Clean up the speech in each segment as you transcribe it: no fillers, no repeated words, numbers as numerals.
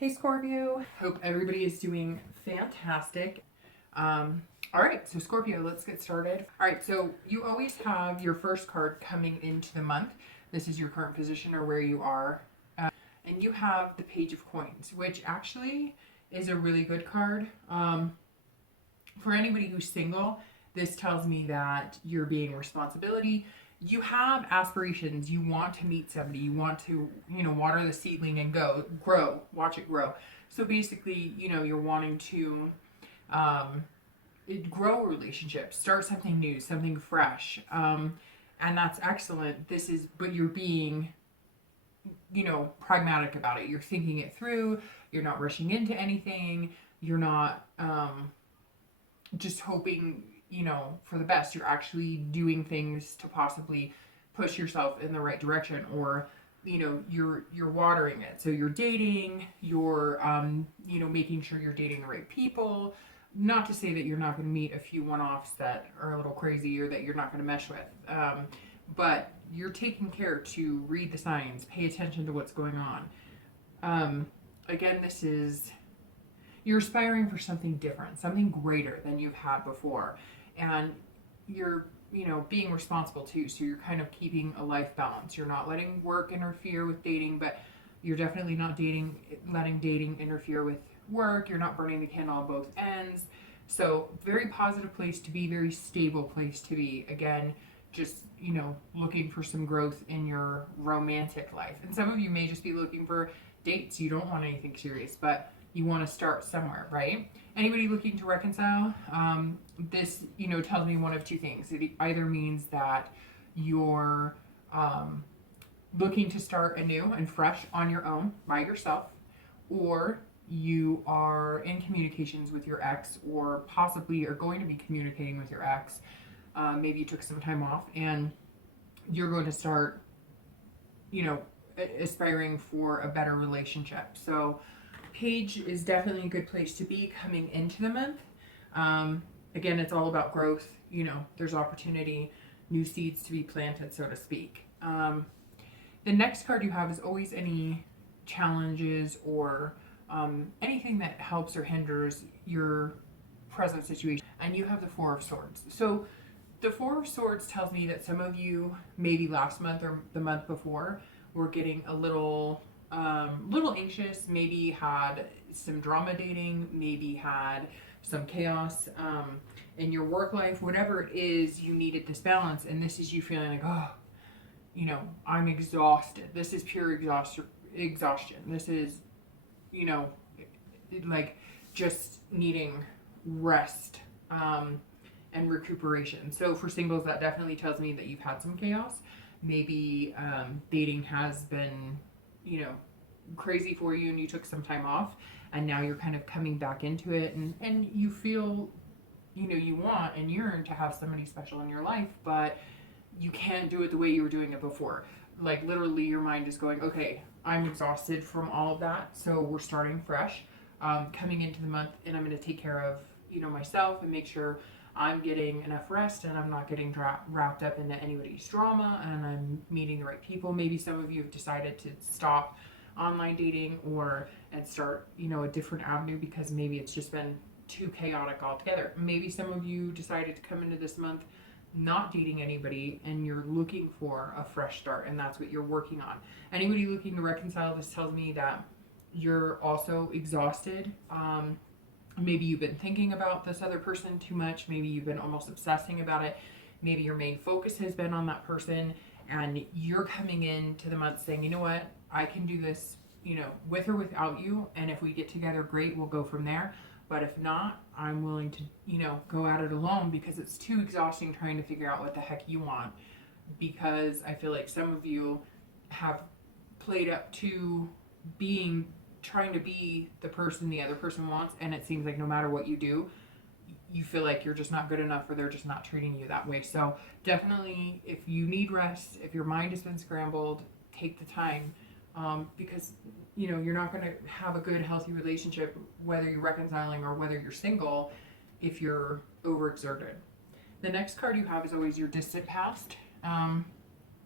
Hey Scorpio, hope everybody is doing fantastic. All right, so Scorpio, let's get started. All right, so you always have your first card coming into the month. This is your current position or where you are. And you have the Page of Coins, which actually is a really good card. For anybody who's single, this tells me that you're being responsibility. You have aspirations. You want to meet somebody. You want to, water the seedling and grow, watch it grow. So basically, you're wanting to grow a relationship, start something new, something fresh. And that's excellent. But you're being, pragmatic about it. You're thinking it through. You're not rushing into anything. You're not just hoping, for the best. You're actually doing things to possibly push yourself in the right direction, or you're watering it. So you're dating, you're making sure you're dating the right people. Not to say that you're not going to meet a few one-offs that are a little crazy or that you're not going to mesh with, but you're taking care to read the signs, pay attention to what's going on. Again, you're aspiring for something different, something greater than you've had before. And you're, being responsible too. So you're kind of keeping a life balance. You're not letting work interfere with dating, but you're definitely not letting dating interfere with work. You're not burning the candle on both ends. So very positive place to be, very stable place to be. Again, just, looking for some growth in your romantic life. And some of you may just be looking for dates. You don't want anything serious, but you want to start somewhere, right? Anybody looking to reconcile, this, tells me one of two things. It either means that you're looking to start anew and fresh on your own by yourself, or you are in communications with your ex, or possibly are going to be communicating with your ex. Maybe you took some time off and you're going to start, aspiring for a better relationship. So Page is definitely a good place to be coming into the month. Again, it's all about growth. There's opportunity, new seeds to be planted, so to speak. The next card you have is always any challenges or anything that helps or hinders your present situation. And you have the Four of Swords. So the Four of Swords tells me that some of you, maybe last month or the month before, were getting a little anxious, maybe had some drama dating, maybe had some chaos in your work life, whatever it is, you needed this balance. And this is you feeling like, oh, I'm exhausted. This is pure exhaustion. This is, like just needing rest and recuperation. So for singles, that definitely tells me that you've had some chaos. Maybe dating has been crazy for you and you took some time off and now you're kind of coming back into it, and you feel you want and yearn to have somebody special in your life, but you can't do it the way you were doing it before. Like literally your mind is going, okay, I'm exhausted from all of that, so we're starting fresh, coming into the month, and I'm going to take care of myself and make sure I'm getting enough rest and I'm not getting wrapped up into anybody's drama, and I'm meeting the right people. Maybe some of you have decided to stop online dating and start a different avenue because maybe it's just been too chaotic altogether. Maybe some of you decided to come into this month not dating anybody and you're looking for a fresh start, and that's what you're working on. Anybody looking to reconcile, this tells me that you're also exhausted. Maybe you've been thinking about this other person too much. Maybe you've been almost obsessing about it. Maybe your main focus has been on that person, and you're coming into the month saying, you know what, I can do this, with or without you. And if we get together, great, we'll go from there. But if not, I'm willing to, go at it alone, because it's too exhausting trying to figure out what the heck you want. Because I feel like some of you have played up to trying to be the person the other person wants, and it seems like no matter what you do, you feel like you're just not good enough, or they're just not treating you that way. So definitely, if you need rest, if your mind has been scrambled, take the time, because you're not going to have a good, healthy relationship, whether you're reconciling or whether you're single, if you're overexerted. The next card you have is always your distant past, and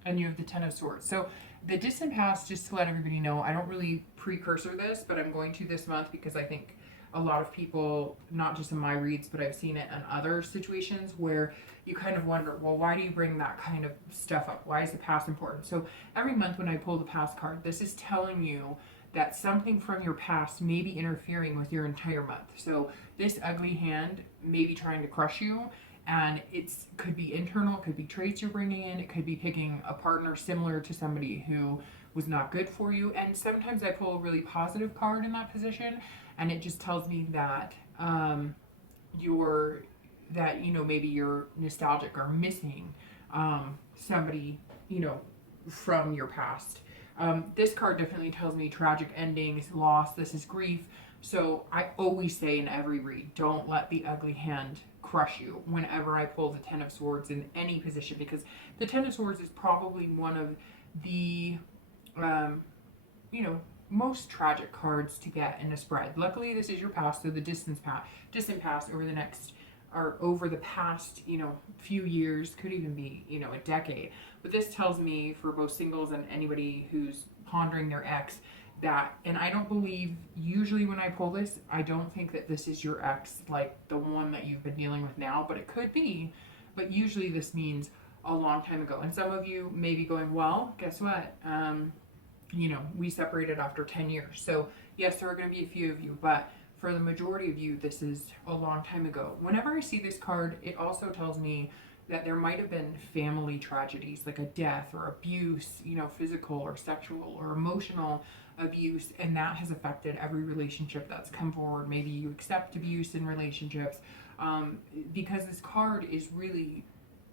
you have the Ten of Swords. So The distant past, just to let everybody know, I don't really precursor this, but I'm going to this month because I think a lot of people, not just in my reads, but I've seen it in other situations where you kind of wonder, well, why do you bring that kind of stuff up? Why is the past important? So every month when I pull the past card, this is telling you that something from your past may be interfering with your entire month. So this ugly hand may be trying to crush you, and it's could be internal, it could be traits you're bringing in, it could be picking a partner similar to somebody who was not good for you. And sometimes I pull a really positive card in that position, and it just tells me that you're that maybe you're nostalgic or missing somebody from your past. This card definitely tells me tragic endings, loss. This is grief. So I always say in every read, don't let the ugly hand crush you whenever I pull the Ten of Swords in any position, because the Ten of Swords is probably one of the most tragic cards to get in a spread. Luckily, this is your past, so the distant past over the past few years, could even be a decade. But this tells me, for both singles and anybody who's pondering their ex, that, and I don't believe, usually when I pull this, I don't think that this is your ex, like the one that you've been dealing with now, but it could be. But usually this means a long time ago. And some of you may be going, well, guess what? We separated after 10 years. So yes, there are going to be a few of you, but for the majority of you, this is a long time ago. Whenever I see this card, it also tells me that there might have been family tragedies, like a death or abuse, physical or sexual or emotional abuse, and that has affected every relationship that's come forward. Maybe you accept abuse in relationships, because this card is really,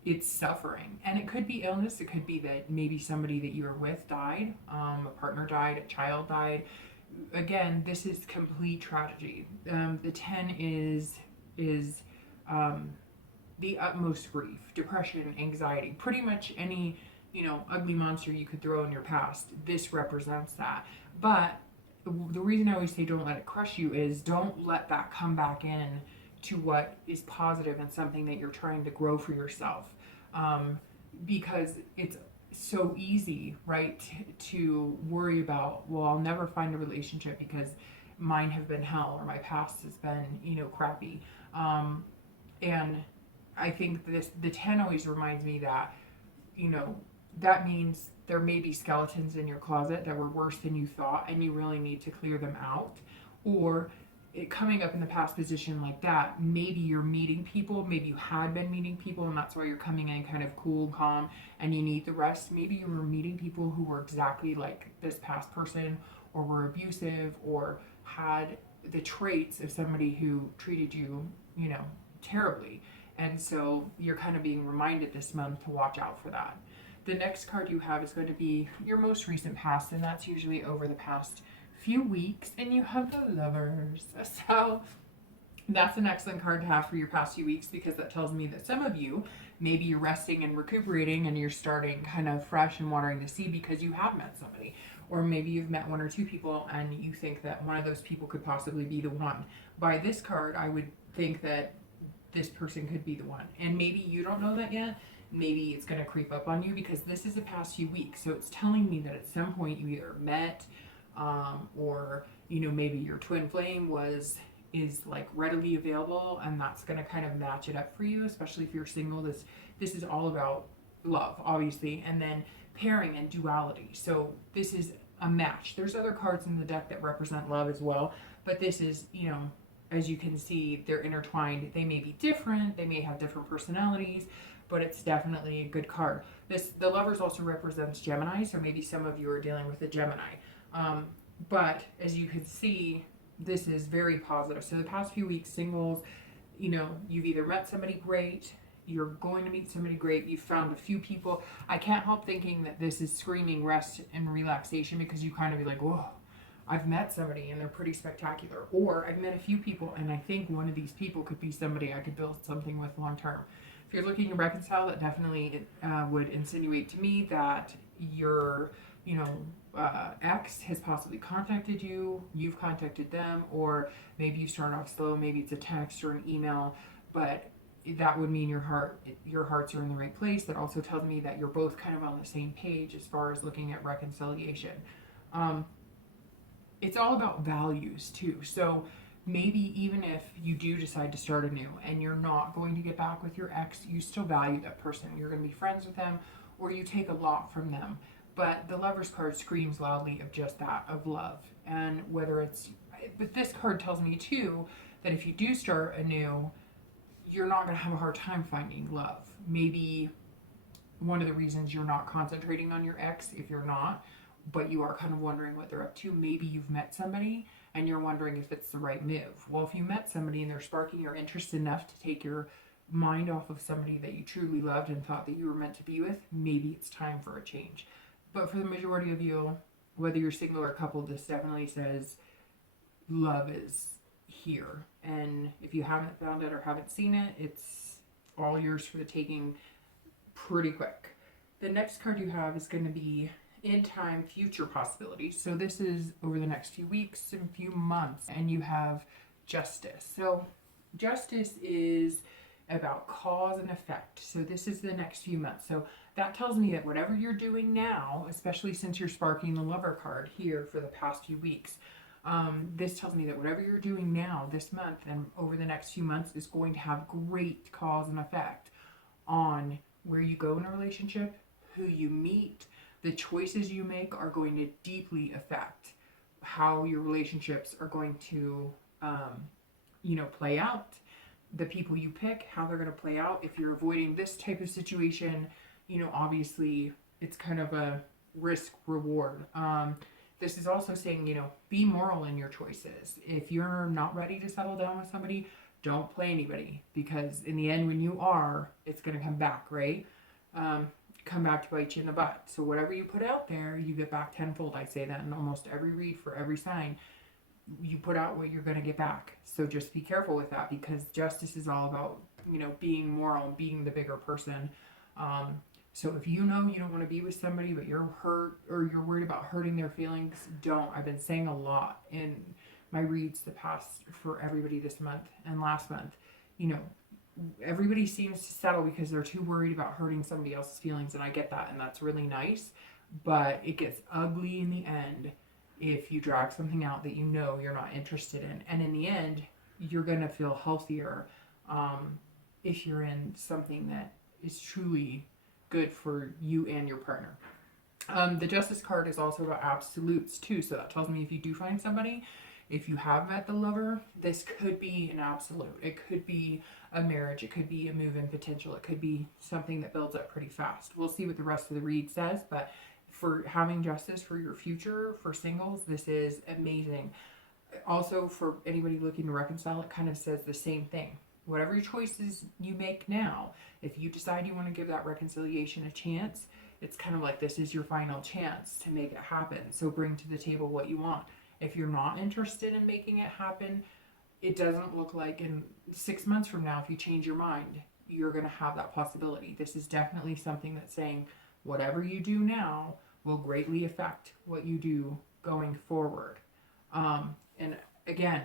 it's suffering. And it could be illness, it could be that maybe somebody that you were with died, a partner died, a child died. Again, this is complete tragedy. The 10 is the utmost grief, depression, anxiety, pretty much any ugly monster you could throw in your past. This represents that. But the reason I always say don't let it crush you is don't let that come back in to what is positive and something that you're trying to grow for yourself, because it's so easy, right, to worry about, well, I'll never find a relationship because mine have been hell, or my past has been crappy. And I think the 10 always reminds me that that means there may be skeletons in your closet that were worse than you thought, and you really need to clear them out. Or coming up in the past position like that, maybe you're meeting people, maybe you had been meeting people, and that's why you're coming in kind of cool and calm and you need the rest. Maybe you were meeting people who were exactly like this past person, or were abusive, or had the traits of somebody who treated you terribly. And so you're kind of being reminded this month to watch out for that. The next card you have is going to be your most recent past, and that's usually over the past few weeks, and you have the Lovers. So that's an excellent card to have for your past few weeks, because that tells me that some of you, maybe you're resting and recuperating and you're starting kind of fresh and watering the sea because you have met somebody. Or maybe you've met one or two people and you think that one of those people could possibly be the one. By this card, I would think that this person could be the one. And maybe you don't know that yet. Maybe it's going to creep up on you, because this is the past few weeks. So it's telling me that at some point you either met, or maybe your twin flame is like readily available, and that's going to kind of match it up for you, especially if you're single. This is all about love, obviously, and then pairing and duality. So this is a match. There's other cards in the deck that represent love as well, but this is, as you can see, they're intertwined. They may be different, they may have different personalities, but it's definitely a good card. The Lovers also represents Gemini, so maybe some of you are dealing with a Gemini. But as you can see, this is very positive. So the past few weeks, singles, you've either met somebody great, you're going to meet somebody great, you've found a few people. I can't help thinking that this is screaming rest and relaxation, because you kind of be like, whoa, I've met somebody and they're pretty spectacular. Or I've met a few people and I think one of these people could be somebody I could build something with long term. If you're looking to reconcile, that definitely would insinuate to me that your ex has possibly contacted you, you've contacted them, or maybe you start off slow, maybe it's a text or an email, but that would mean your hearts are in the right place. That also tells me that you're both kind of on the same page as far as looking at reconciliation. Um, it's all about values too. So maybe even if you do decide to start anew and you're not going to get back with your ex, you still value that person. You're going to be friends with them, or you take a lot from them. But the Lover's card screams loudly of just that, of love. And whether it's, but this card tells me too that if you do start anew, you're not going to have a hard time finding love. Maybe one of the reasons you're not concentrating on your ex, if you're not, but you are kind of wondering what they're up to. Maybe you've met somebody and you're wondering if it's the right move. Well, if you met somebody and they're sparking your interest enough to take your mind off of somebody that you truly loved and thought that you were meant to be with, maybe it's time for a change. But for the majority of you, whether you're single or coupled, this definitely says love is here. And if you haven't found it or haven't seen it, it's all yours for the taking pretty quick. The next card you have is going to be in time, future possibilities. So this is over the next few weeks and few months. And you have justice. So justice is about cause and effect. So this is the next few months. So that tells me that whatever you're doing now, especially since you're sparking the Lover card here for the past few weeks, this tells me that whatever you're doing now, this month and over the next few months, is going to have great cause and effect on where you go in a relationship, who you meet. The choices you make are going to deeply affect how your relationships are going to, play out. The people you pick, how they're going to play out. If you're avoiding this type of situation, obviously it's kind of a risk reward. This is also saying, be moral in your choices. If you're not ready to settle down with somebody, don't play anybody, because in the end, when you are, it's going to come back, right? Come back to bite you in the butt. So whatever you put out there, you get back tenfold. I say that in almost every read for every sign. You put out what you're going to get back. So just be careful with that, because justice is all about, being moral and being the bigger person. So if you know you don't want to be with somebody, but you're hurt or you're worried about hurting their feelings, don't. I've been saying a lot in my reads the past for everybody this month and last month. Everybody seems to settle because they're too worried about hurting somebody else's feelings, and I get that, and that's really nice. But it gets ugly in the end if you drag something out that you're not interested in. And in the end, you're going to feel healthier if you're in something that is truly good for you and your partner. The Justice card is also about absolutes too. So that tells me if you do find somebody, if you have met the Lover, this could be an absolute. It could be a marriage. It could be a move-in potential. It could be something that builds up pretty fast. We'll see what the rest of the read says, but for having justice for your future, for singles, this is amazing. Also, for anybody looking to reconcile, it kind of says the same thing. Whatever your choices you make now, if you decide you want to give that reconciliation a chance, it's kind of like this is your final chance to make it happen. So bring to the table what you want. If you're not interested in making it happen, it doesn't look like in 6 months from now, if you change your mind, you're going to have that possibility. This is definitely something that's saying whatever you do now will greatly affect what you do going forward. And again,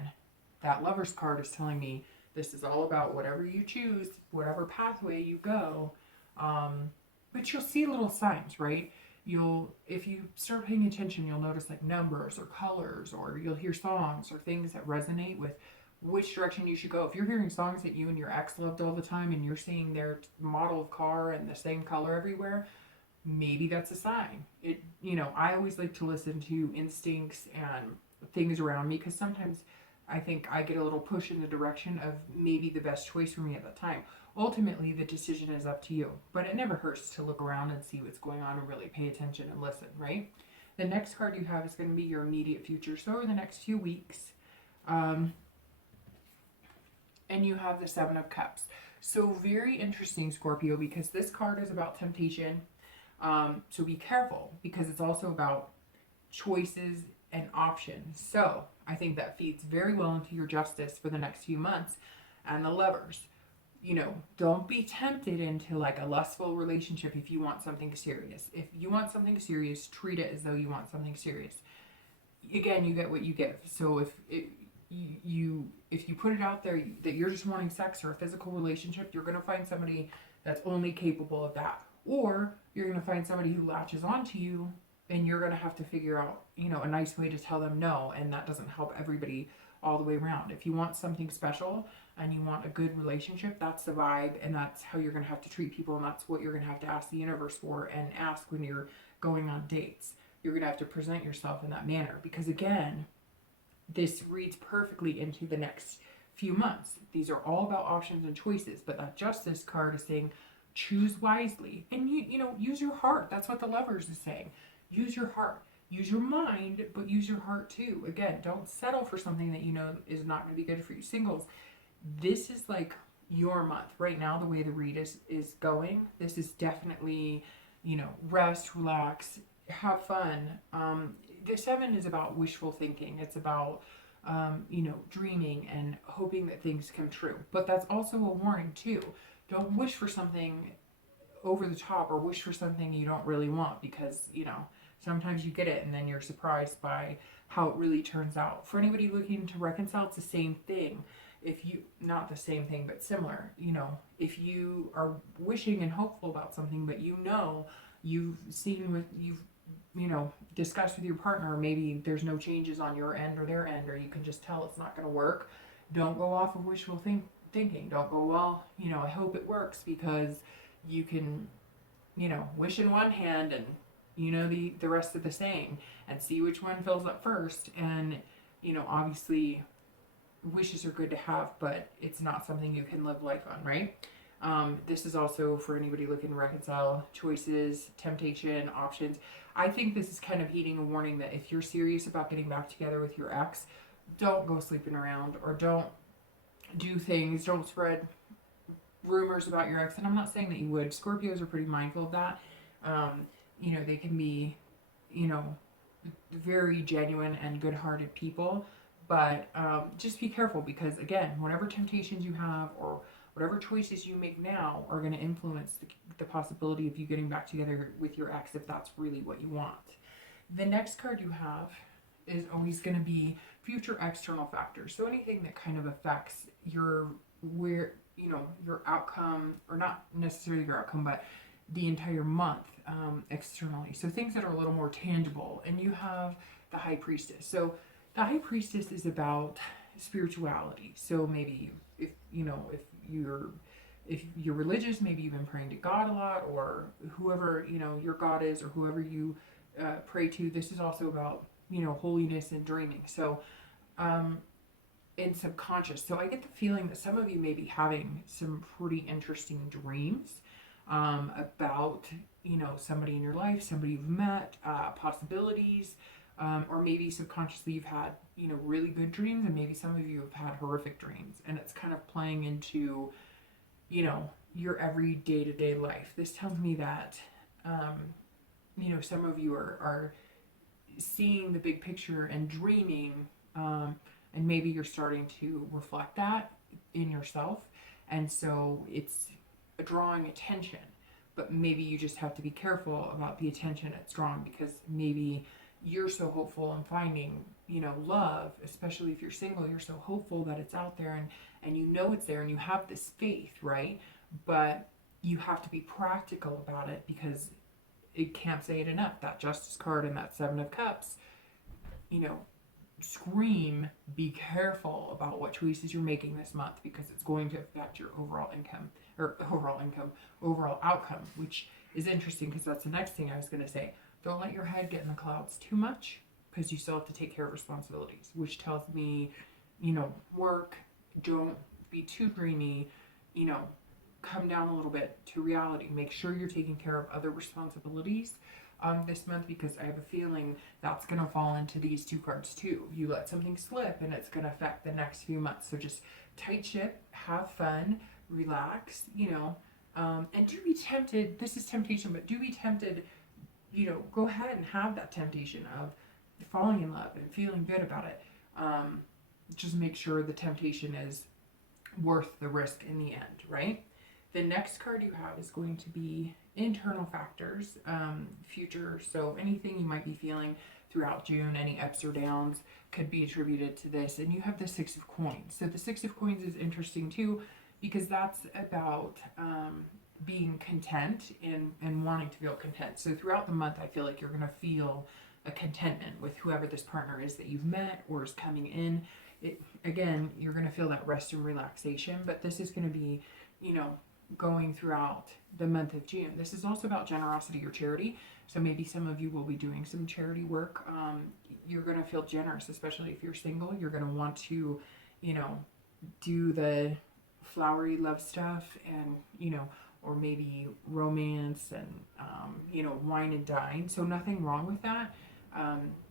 that Lover's card is telling me this is all about whatever you choose, whatever pathway you go. But you'll see little signs, right? If you start paying attention, you'll notice like numbers or colors, or you'll hear songs or things that resonate with which direction you should go. If you're hearing songs that you and your ex loved all the time and you're seeing their model of car and the same color everywhere, maybe that's a sign. I always like to listen to instincts and things around me, because sometimes I think I get a little push in the direction of maybe the best choice for me at that time. Ultimately, the decision is up to you, but it never hurts to look around and see what's going on and really pay attention and listen, right? The next card you have is going to be your immediate future. So over the next few weeks, and you have the Seven of Cups. So very interesting, Scorpio, because this card is about temptation. So be careful, because it's also about choices and options. So I think that feeds very well into your justice for the next few months and the Lovers. Don't be tempted into like a lustful relationship if you want something serious. If you want something serious, treat it as though you want something serious. Again, you get what you give. So if you put it out there that you're just wanting sex or a physical relationship, you're going to find somebody that's only capable of that. Or you're going to find somebody who latches onto you, and you're going to have to figure out, a nice way to tell them no, and that doesn't help everybody all the way around. If you want something special and you want a good relationship, that's the vibe, and that's how you're going to have to treat people, and that's what you're going to have to ask the universe for and ask when you're going on dates. You're going to have to present yourself in that manner, because again, this reads perfectly into the next few months. These are all about options and choices, but that Justice card is saying choose wisely, and use your heart. That's what the Lovers is saying. Use your heart. Use your mind, but use your heart too. Again, don't settle for something that is not going to be good for you. Singles, this is like your month right now. The way the read is going, this is definitely rest, relax, have fun. The 7 is about wishful thinking. It's about dreaming and hoping that things come true. But that's also a warning too. Don't wish for something over the top, or wish for something you don't really want, because sometimes you get it and then you're surprised by how it really turns out. For anybody looking to reconcile, it's the same thing. Not the same thing, but similar. If you are wishing and hopeful about something, but you've discussed with your partner, or maybe there's no changes on your end or their end, or you can just tell it's not going to work, don't go off of wishful thinking. Don't go, well, I hope it works, because you can, wish in one hand and the rest of the saying, and see which one fills up first. And obviously wishes are good to have, but it's not something you can live life on, right? This is also for anybody looking to reconcile: choices, temptation, options. I think this is kind of heeding a warning that if you're serious about getting back together with your ex, don't go sleeping around, or don't do things, don't spread rumors about your ex. And I'm not saying that you would. Scorpios are pretty mindful of that. They can be, very genuine and good-hearted people, but just be careful, because again, whatever temptations you have or whatever choices you make now are going to influence the possibility of you getting back together with your ex, if that's really what you want. The next card you have is always going to be future external factors. So anything that kind of affects your outcome, or not necessarily your outcome, but the entire month externally. So things that are a little more tangible. And you have the High Priestess. So the High Priestess is about spirituality. So maybe if you're religious, maybe you've been praying to God a lot, or whoever your God is, or whoever you pray to. This is also about holiness and dreaming. So in subconscious. So I get the feeling that some of you may be having some pretty interesting dreams about somebody in your life, somebody you've met, possibilities, or maybe subconsciously you've had really good dreams, and maybe some of you have had horrific dreams, and it's kind of playing into your every day-to-day life. This tells me that some of you are seeing the big picture and dreaming, and maybe you're starting to reflect that in yourself, and so it's drawing attention. But maybe you just have to be careful about the attention it's drawing, because maybe you're so hopeful in finding love, especially if you're single. You're so hopeful that it's out there, and it's there, and you have this faith, right? But you have to be practical about it, because it can't say it enough. That Justice card and that 7 of Cups, scream, be careful about what choices you're making this month, because it's going to affect your overall outcome, which is interesting, because that's the next thing I was going to say. Don't let your head get in the clouds too much, because you still have to take care of responsibilities, which tells me, work. Don't be too dreamy, come down a little bit to reality. Make sure you're taking care of other responsibilities this month, because I have a feeling that's going to fall into these 2 cards too. You let something slip and it's going to affect the next few months. So just tight ship, have fun, relax, and do be tempted. This is temptation, but do be tempted, go ahead and have that temptation of falling in love and feeling good about it. Just make sure the temptation is worth the risk in the end, right? The next card you have is going to be internal factors, future. So anything you might be feeling throughout June. Any ups or downs could be attributed to this. And you have the Six of Coins. So the Six of Coins is interesting too, because that's about being content and wanting to feel content. So throughout the month, I feel like you're going to feel a contentment with whoever this partner is that you've met or is coming in. Again, you're going to feel that rest and relaxation, but this is going to be, going throughout the month of June. This is also about generosity or charity. So maybe some of you will be doing some charity work. You're going to feel generous, especially if you're single. You're going to want to, do the flowery love stuff and, or maybe romance and, wine and dine. So nothing wrong with that.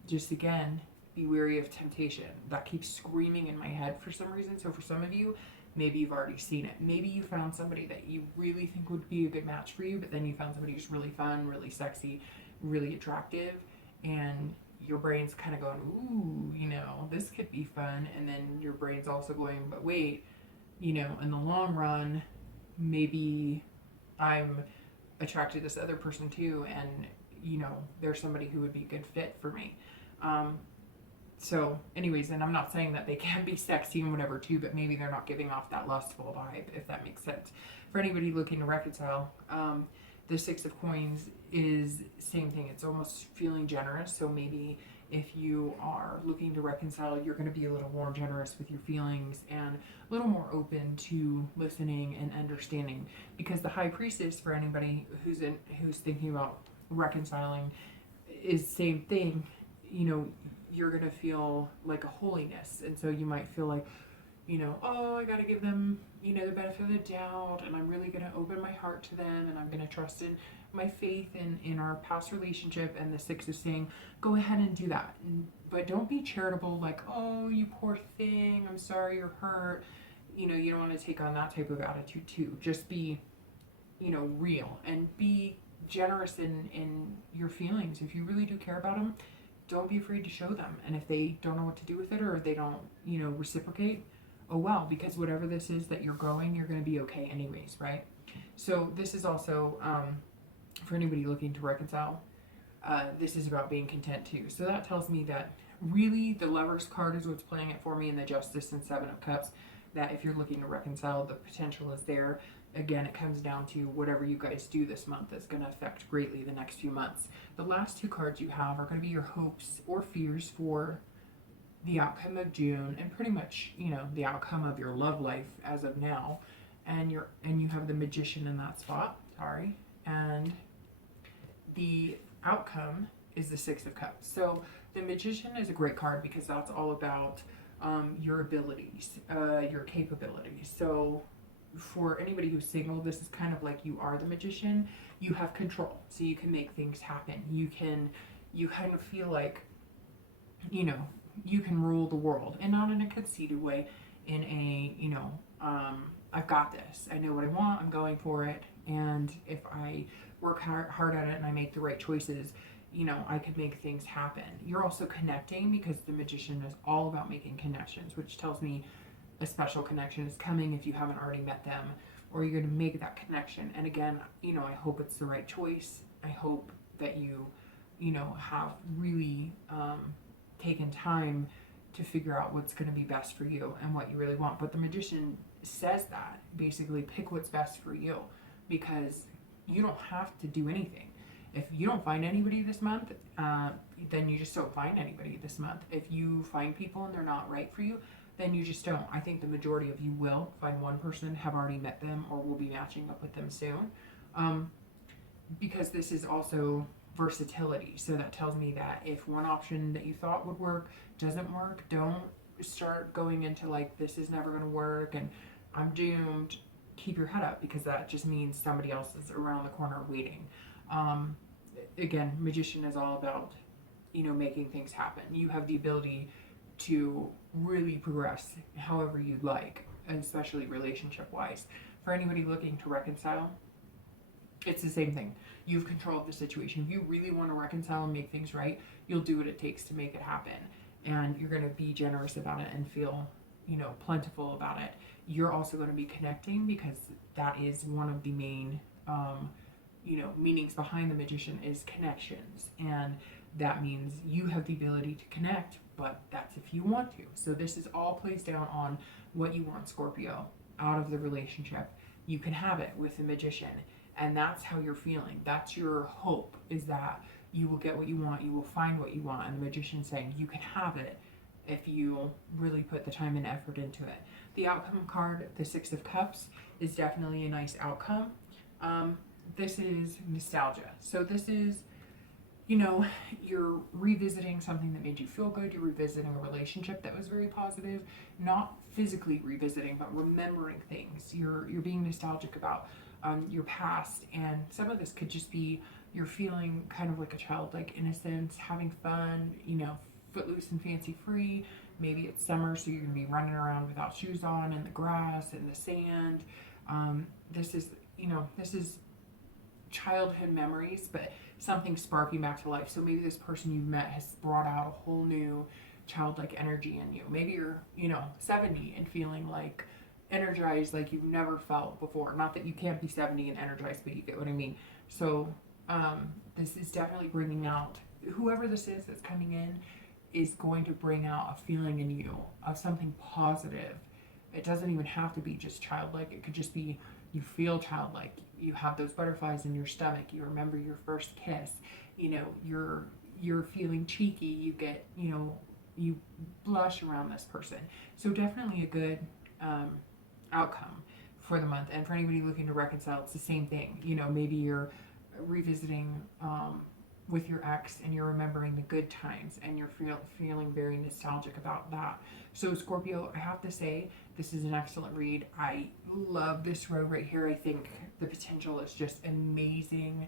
Just again, be wary of temptation. That keeps screaming in my head for some reason. So for some of you, maybe you've already seen it. Maybe you found somebody that you really think would be a good match for you, but then you found somebody who's really fun, really sexy, really attractive, and your brain's kind of going, ooh, this could be fun. And then your brain's also going, but wait, in the long run, maybe I'm attracted to this other person too, and there's somebody who would be a good fit for me. So anyways, and I'm not saying that they can be sexy and whatever too, but maybe they're not giving off that lustful vibe, if that makes sense. For anybody looking to reconcile, the Six of Coins is same thing. It's almost feeling generous. So maybe if you are looking to reconcile, you're going to be a little more generous with your feelings and a little more open to listening and understanding, because the High Priestess, for anybody who's thinking about reconciling, is same thing. You're going to feel like a holiness. And so you might feel like, I got to give them, the benefit of the doubt, and I'm really going to open my heart to them, and I'm going to trust in my faith in our past relationship. And the Six is saying, go ahead and do that. But don't be charitable, like, oh, you poor thing, I'm sorry you're hurt. You don't want to take on that type of attitude too. Just be, real, and be generous in your feelings. If you really do care about them, don't be afraid to show them. And if they don't know what to do with it, or if they don't, reciprocate, oh well, because whatever this is that you're growing, you're going to be okay anyways, right? So this is also, for anybody looking to reconcile, this is about being content too. So that tells me that really the Lover's card is what's playing it for me, and the Justice and Seven of Cups, that if you're looking to reconcile, the potential is there. Again, it comes down to whatever you guys do this month is going to affect greatly the next few months. The last two cards you have are going to be your hopes or fears for the outcome of June, and pretty much, the outcome of your love life as of now. And you have the Magician in that spot. Sorry. And the outcome is the Six of Cups. So the Magician is a great card because that's all about your abilities, your capabilities. So for anybody who's single, this is kind of like you are the magician. You have control, so you can make things happen. You kind of feel like, you can rule the world, and not in a conceited way, in a, I've got this. I know what I want. I'm going for it. And if I work hard at it and I make the right choices, I could make things happen. You're also connecting, because the Magician is all about making connections, which tells me a special connection is coming if you haven't already met them, or you're going to make that connection. And again, I hope it's the right choice. I hope that you, have really taken time to figure out what's going to be best for you and what you really want. But the Magician says that, basically, pick what's best for you, because you don't have to do anything. If you don't find anybody this month, then you just don't find anybody this month. If you find people and they're not right for you, then you just don't. I think the majority of you will find one person, have already met them, or will be matching up with them soon. Because this is also versatility. So that tells me that if one option that you thought would work doesn't work, don't start going into like, this is never going to work and I'm doomed. Keep your head up, because that just means somebody else is around the corner waiting. Again, Magician is all about, making things happen. You have the ability to really progress however you'd like, especially relationship wise. For anybody looking to reconcile, it's the same thing. You have control of the situation. If you really want to reconcile and make things right, you'll do what it takes to make it happen. And you're going to be generous about it and feel, plentiful about it. You're also going to be connecting, because that is one of the main, meanings behind the Magician is connections. And that means you have the ability to connect, but that's if you want to. So this is all placed down on what you want, Scorpio, out of the relationship. You can have it with the Magician, and that's how you're feeling. That's your hope, is that you will get what you want, you will find what you want. And the Magician's saying you can have it if you really put the time and effort into it. The outcome card, the Six of Cups, is definitely a nice outcome. This is nostalgia. So this is, you know, you're revisiting something that made you feel good. You're revisiting a relationship that was very positive, not physically revisiting, but remembering things. You're being nostalgic about your past, and some of this could just be you're feeling kind of like a childlike innocence, having fun, you know, footloose and fancy free. Maybe it's summer, so you're gonna be running around without shoes on in the grass, in the sand. This is, you know, this is childhood memories, but something sparking back to life. So maybe this person you've met has brought out a whole new childlike energy in you. Maybe you're, you know, 70 and feeling like energized like you've never felt before. Not that you can't be 70 and energized, but you get what I mean. So this is definitely bringing out, whoever this is that's coming in is going to bring out a feeling in you of something positive. It doesn't even have to be just childlike. It could just be you feel childlike. You have those butterflies in your stomach. You remember your first kiss. You know, you're feeling cheeky. You get, you know, you blush around this person. So definitely a good outcome for the month. And for anybody looking to reconcile, it's the same thing. You know, maybe you're revisiting with your ex and you're remembering the good times and you're feeling very nostalgic about that. So Scorpio, I have to say, this is an excellent read. I love this row right here. I think the potential is just amazing.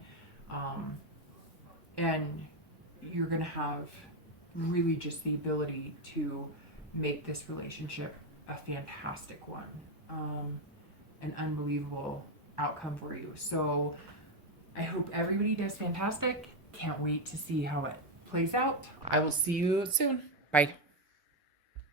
And you're going to have really just the ability to make this relationship a fantastic one. An unbelievable outcome for you. So I hope everybody does fantastic. Can't wait to see how it plays out. I will see you soon. Bye.